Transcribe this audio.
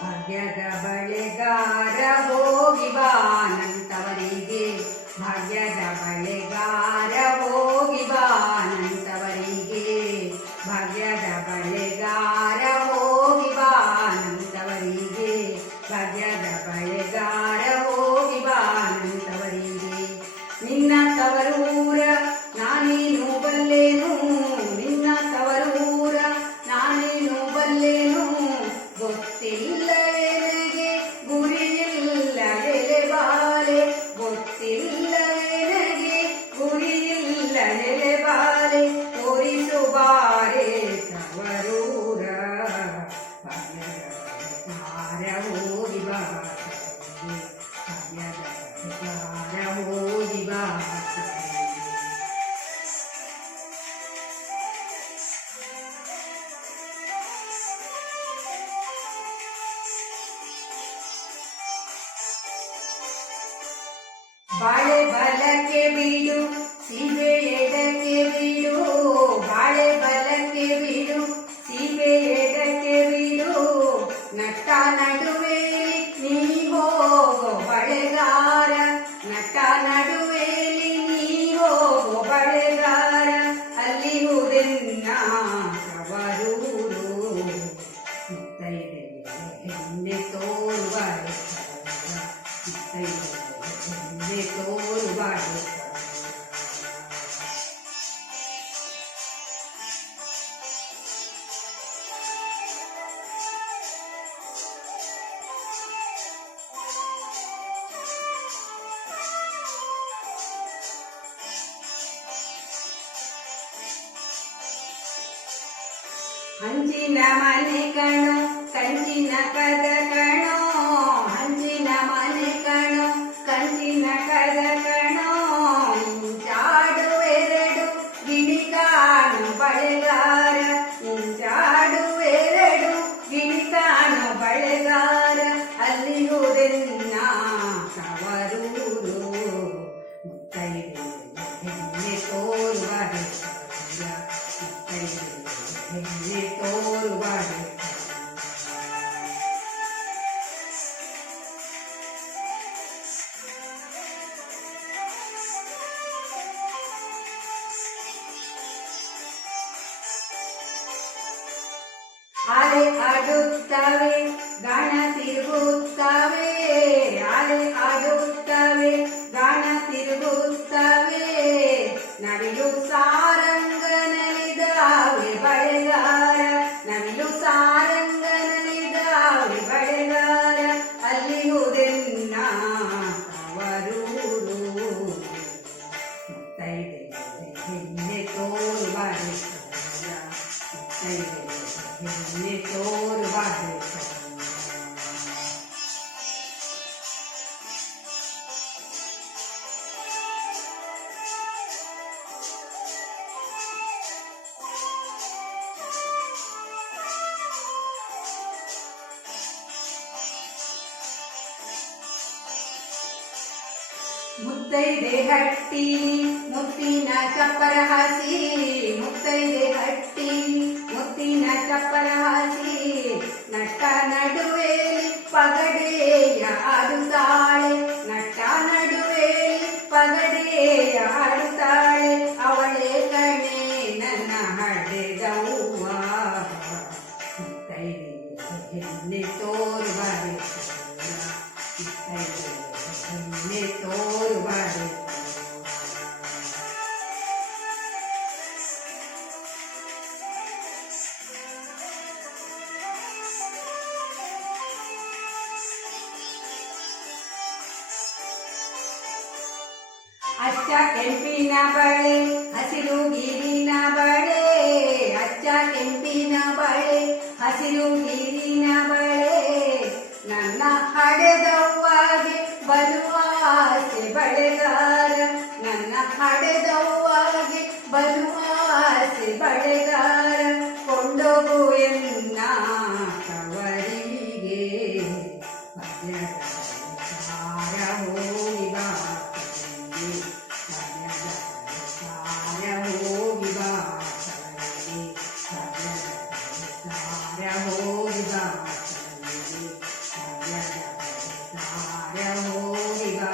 ಭಾಗ್ಯದ ಬಳೆಗಾರ ಹೋಗಿ ಬಾನಂತವರಿಗೆ, ಭಾಗ್ಯದ ಬಳೆಗಾರ ಹೋಗಿ ಬಾನಂತವರಿಗೆ, ಭಾಗ್ಯದ ಬಳೆಗಾರ ಹೋಗಿ ಬಾನಂತವರಿಗೆ, ಭಾಗ್ಯದ ಬಳೆಗಾರ ಹೋಗಿ ಬಾನಂತವರಿಗೆ. ನಿನ್ನ ತವರೂರ ನಾನೇನು ಬಲ್ಲೆನು, ನಿನ್ನ ತವರೂರ ನಾನೇನು ಬಲ್ಲೆನು, ಗೊತ್ತಿಲ್ಲ ನನಗೆ ಗುರಿಯಿಲ್ಲ ಎಲೆಬಾಲೆ, ಗೊತ್ತಿಲ್ಲ ನನಗೆ ಗುರಿಯಿಲ್ಲ ಎಲೆಬಾಲೆ, ತೋರಿಸುಬಾರೆ ತವರೂರ ಭಾಗ್ಯದ ಬಳೆಗಾರ ಹೋಗಿ ಬಾ, ಭಾಗ್ಯದ ಬಳೆಗಾರ ಹೋಗಿ ಬಾ. ಬಾಳೆ ಬಲಕ್ಕೆ ಬಿಡು ಸೀಬೆ ಎಡಕ್ಕೆ ಬಿಡು, ಬಾಳೆ ಬಲಕ್ಕೆ ಬಿಡು ಸೀಬೆ ಎಡಕ್ಕೆ ಬಿಡು, ನಟ್ಟ ನಡುವೆಲಿ ನೀ ಹೋಗೋ ಬಳೆಗಾರ, ನಟ್ಟ ನಡುವೆಲಿ ನೀ ಹೋಗೋ ಬಳೆಗಾರ, ಅಲ್ಲಿರುವುದೆನ್ನ ತವರೂರು, ಮುತ್ತೈದೆ ಹೆಣ್ಣೆ ತೋರುವ ಮುತ್ತೈದೆ ತೋರುವ. ಹಂಚಿನ ಮನೆ ಕಣೋ ಕಂಚಿನ ಕದ ಕಣೋ, ಹಂಚಿನ ಮನೆ ಕಣೋ ಕಂಚಿನ ಕದ ಕಣೋ, ಇಂಚಾಡುವೆರಡು ಗಿಣಿ ಕಾಣು ಬಳೆಗಾರ, ಇಂಚಾಡುವೆರಡು ಗಿಣಿ ಕಾಣು ಬಳೆಗಾರ, ಅಲ್ಲಿರುವುದೆನ್ನ ತವರೂರು, ಮುತ್ತೈದೆ ಹೆಣ್ಣೆ ತೋರುವ ಮುತ್ತೈದೆ ಹೆಣ್ಣೆ ತೋರುವ. ಅಲೆ ಆಡುತ್ತವೆ ಗಾಣ ತಿರುಗುತ್ತವೆ, ಅಲೆ ಆಡುತ್ತವೆ ಗಾಣ ತಿರುಗುತ್ತವೆ, ನವಿಲು ಸಾರಂಗ ನಲಿದಾವೆ ಬಳೆಗಾರ, ನವಿಲು ಸಾರಂಗ ನಲಿದಾವೆ ಬಳೆಗಾರ, ಅಲ್ಲಿರುವುದೆನ್ನ ತವರೂರು, ಮುತ್ತೈದೆ ಹೆಣ್ಣೆ ತೋರುವ ಮುತ್ತೈದೆ ಹೆಣ್ಣೆ ತೋರುವ. ಮುತ್ತೈದೆ ಹಟ್ಟಿ ಮುತ್ತಿನ ಚಪ್ಪರ ಹಸಿ, ಮುತ್ತೈದೆ ಹಟ್ಟಿ ಮುತ್ತಿನ ಚಪ್ಪರ ಹಸಿ, ನಟ್ಟ ನಡುವೆಲಿ ಪಗಡೆಯ ಆಡುತ್ತಾಳೆ, ನಟ್ಟ ನಡುವೆಲಿ ಪಗಡೆಯ ಆಡುತ್ತಾಳೆ, ಅವಳೇ ಕಣೆ ನನ್ನ ಹಡೆದವ್ವ, ಮುತ್ತೈದೆ ಹೆಣ್ಣೆ ತೋರುವ ಮುತ್ತೈದೆ ಹೆಣ್ಣೆ ತೋರುವ. ಅಚ್ಚ ಕೆಂಪಿನ ಬಳೆ ಹಸಿರು ಗೀರಿನ ಬಳೆ, ಅಚ್ಚ ಕೆಂಪಿನ ಬಳೆ ಹಸಿರು ಗೀರಿನ ಬಳೆ, ನನ್ನ ಹಡೆದವ್ವಾಗೆ ಬಲುವಾಸೆ ಬಳೆಗಾರ, ನನ್ನ ಹಡೆದವ್ವಾಗೆ ಬಲುವಾಸೆ ಬಳೆಗಾರ, ಕೊಂಡೋಗು ಎನ್ನ ತವರಿಗೆ, ಭಾಗ್ಯದ ಬಳೆಗಾರ ಹೋಗಿ ಬಾ, ಭಾಗ್ಯದ ಬಳೆಗಾರ ಹೋಗಿ ಬಾ, ಭಾಗ್ಯದ ಬಳೆಗಾರ ಹೋಗಿ ಬಾ. ಹೋಗಿ ಬಾ